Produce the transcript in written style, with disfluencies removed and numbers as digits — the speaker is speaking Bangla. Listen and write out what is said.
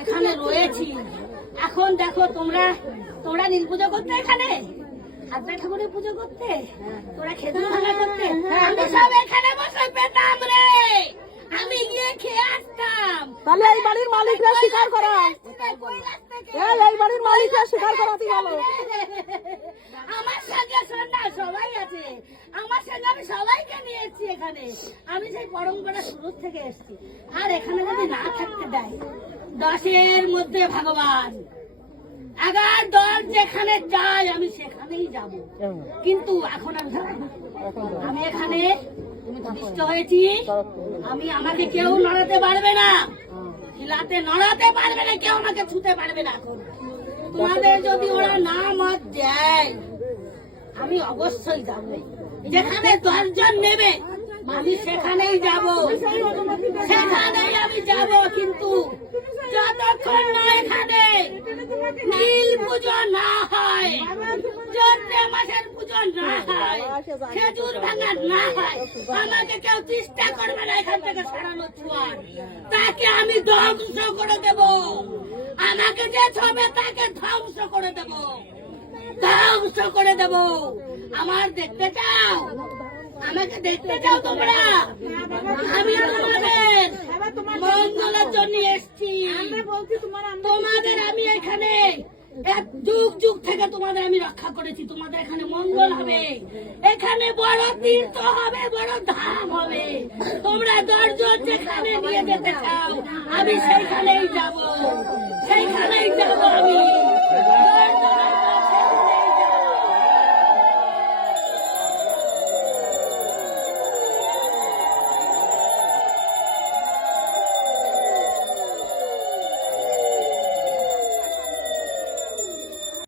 এখানে রয়েছি। এখন দেখো তোমরা নীল পুজো করতে এখানে হাজরা ঠাকুরের পুজো করতে, তোরা খেজুর ভাঙা করতে, আমি সব এখানে বসে পেতাম রে, আমি গিয়ে খেয়ে আসতাম। তাহলে এই বাড়ির মালিকরা স্বীকার করা, এই বাড়ির মালিকরা স্বীকার করাতে বলো। আমার সঙ্গে সন্ধ্যা সবাই আছে, আমার সঙ্গে আমি সবাইকে নিয়ে এসেছি এখানে, আমি সেই পরম্পরা শুরু থেকে এসেছি। আর এখানে যদি না থাকতে দেয় 10-এর মধ্যে ভগবান 11-10 যেখানে যাই আমি সেখানেই যাব, কিন্তু এখন আমি যাবো না। আমি এখানে প্রতিষ্ঠিত হয়েছি, আমাকে কেউ নড়াতে পারবে না, হিলাতে নড়াতে পারবে না, কেউ আমাকে ছুতে পারবে না। এখন তোমাদের যদি ওরা না মত দেয় আমি অবশ্যই যাবো, যেখানে 10 জন নেবে আমি সেখানেই যাব, সেখানেই আমি যাব। কিন্তু যতক্ষণ না এখানে নীল পুজো না হয়, চৈত্র মাসের পুজো না হয়, খেজুর ভাঙা না হয়, আমাকে কেউ চেষ্টা করবে না এখান থেকে সরানো ছোঁয়ার, তাকে আমি ধ্বংস করে দেব। আমাকে যে ছবে তাকে ধ্বংস করে দেব, ধ্বংস করে দেব। আমার দেখতে চাও, আমাকে দেখতে চাও তোমরা? আমি তোমাদের মঙ্গলের জন্য এসছি, তোমাদের আমি এখানে যুগ যুগ থেকে তোমাদের আমি রক্ষা করেছি, তোমাদের এখানে মঙ্গল হবে, এখানে বড় তীর্থ হবে, বড় ধাম হবে। তোমরা 10 জন যেখানে নিয়ে যেতে চাও আমি সেইখানেই যাব, সেইখানেই যাব আমি।